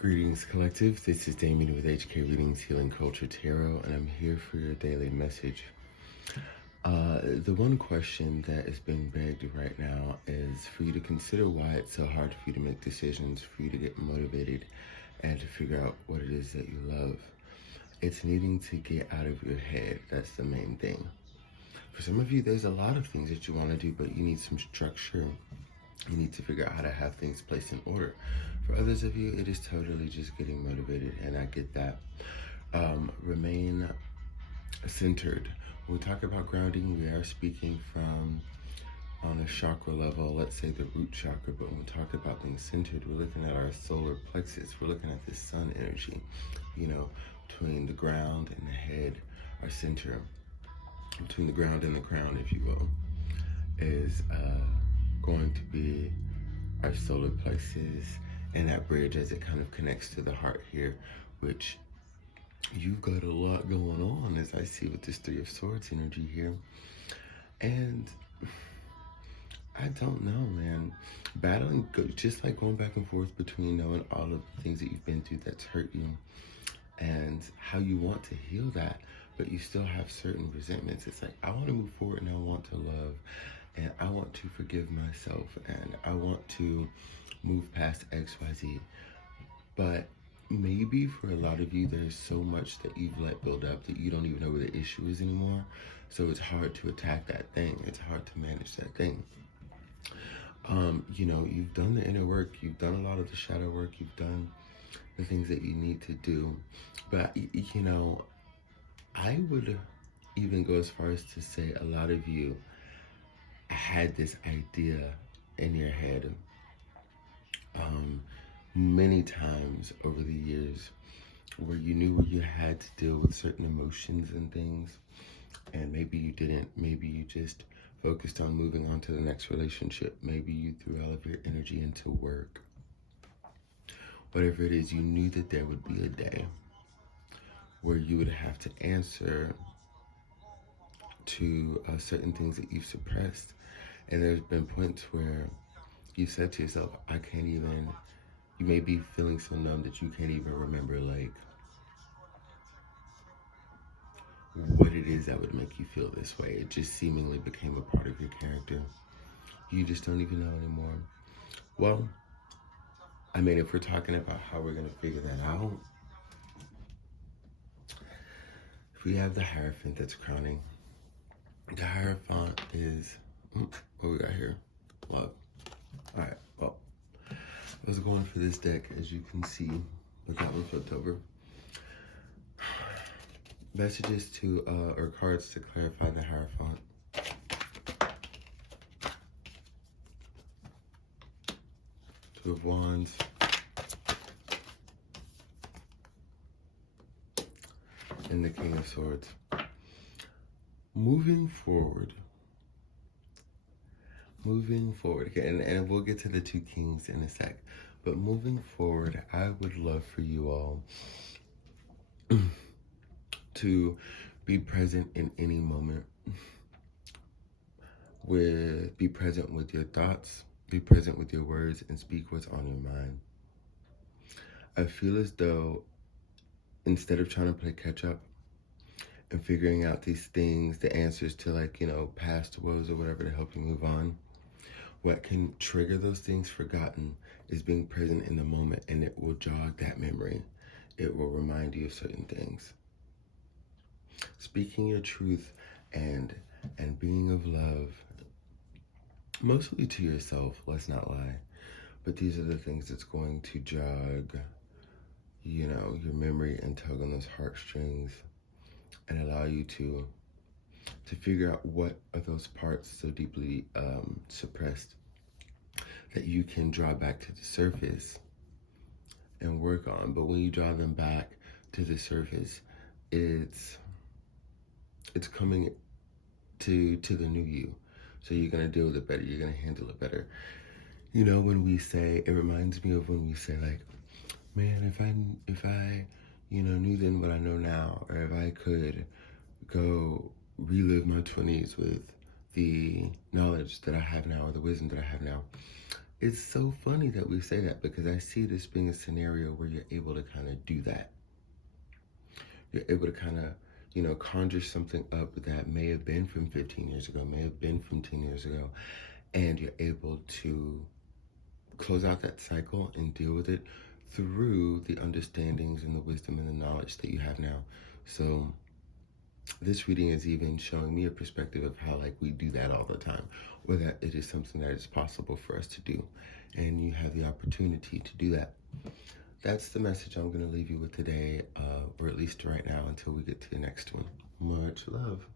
Greetings, Collective. This is Damien with HK Readings Healing Culture Tarot, and I'm here for your daily message. The one question that is being begged right now is for you to consider why it's so hard for you to make decisions, for you to get motivated, and to figure out what it is that you love. It's needing to get out of your head. That's the main thing. For some of you, there's a lot of things that you want to do, but you need some structure. You need to figure out how to have things placed in order. For others of you, it is totally just getting motivated, and I get that. Remain centered. When we talk about grounding, we are speaking from on a chakra level, let's say the root chakra, but when we talk about being centered, we're looking at our solar plexus. We're looking at the sun energy, between the ground and the head, our center, between the ground and the crown, if you will, is going to be our solar plexus and that bridge as it kind of connects to the heart here, which you've got a lot going on, as I see with this Three of Swords energy here. And I don't know, man. Battling, just like going back and forth between knowing all of the things that you've been through that's hurt you and how you want to heal that, but you still have certain resentments. It's like, I want to move forward and I want to love and I want to forgive myself and I want to move past XYZ. But maybe for a lot of you, there's so much that you've let build up that you don't even know where the issue is anymore. So it's hard to attack that thing. It's hard to manage that thing. You've done the inner work. You've done a lot of the shadow work. You've done the things that you need to do. But, I would even go as far as to say a lot of you had this idea in your head many times over the years where you knew you had to deal with certain emotions and things, and maybe you didn't. Maybe you just focused on moving on to the next relationship. Maybe you threw all of your energy into work. Whatever it is, you knew that there would be a day where you would have to answer to certain things that you've suppressed. And there's been points where you said to yourself, I can't even, you may be feeling so numb that you can't even remember like what it is that would make you feel this way. It just seemingly became a part of your character. You just don't even know anymore. Well, I mean, if we're talking about how we're going to figure that out, if we have the Hierophant that's crowning, the Hierophant is, what we got here? Love. All right, well, I was going for this deck, as you can see, with that one flipped over. Messages to, or cards to clarify the Hierophant. Two of Wands. And the King of Swords. Moving forward. Okay, and we'll get to the two kings in a sec. But moving forward, I would love for you all to be present in any moment. Be present with your thoughts, be present with your words, and speak what's on your mind. I feel as though instead of trying to play catch up and figuring out these things, the answers to past woes or whatever to help you move on, what can trigger those things forgotten is being present in the moment, and it will jog that memory. It will remind you of certain things. Speaking your truth and being of love, mostly to yourself, let's not lie. But these are the things that's going to jog, your memory and tug on those heartstrings and allow you to figure out what are those parts so deeply suppressed that you can draw back to the surface and work on. But when you draw them back to the surface, it's coming to the new you. So you're going to deal with it better. You're going to handle it better. When we say, it reminds me of when we say like, man, if I knew then what I know now, or if I could go relive my 20s with the knowledge that I have now or the wisdom that I have now, It's so funny that we say that because I see this being a scenario where you're able to kind of do that. You're able to kind of, conjure something up that may have been from 15 years ago, may have been from 10 years ago, and you're able to close out that cycle and deal with it through the understandings and the wisdom and the knowledge that you have now. So this reading is even showing me a perspective of how like we do that all the time, or that it is something that is possible for us to do, and you have the opportunity to do that. That's the message I'm going to leave you with today, or at least right now until we get to the next one. Much love.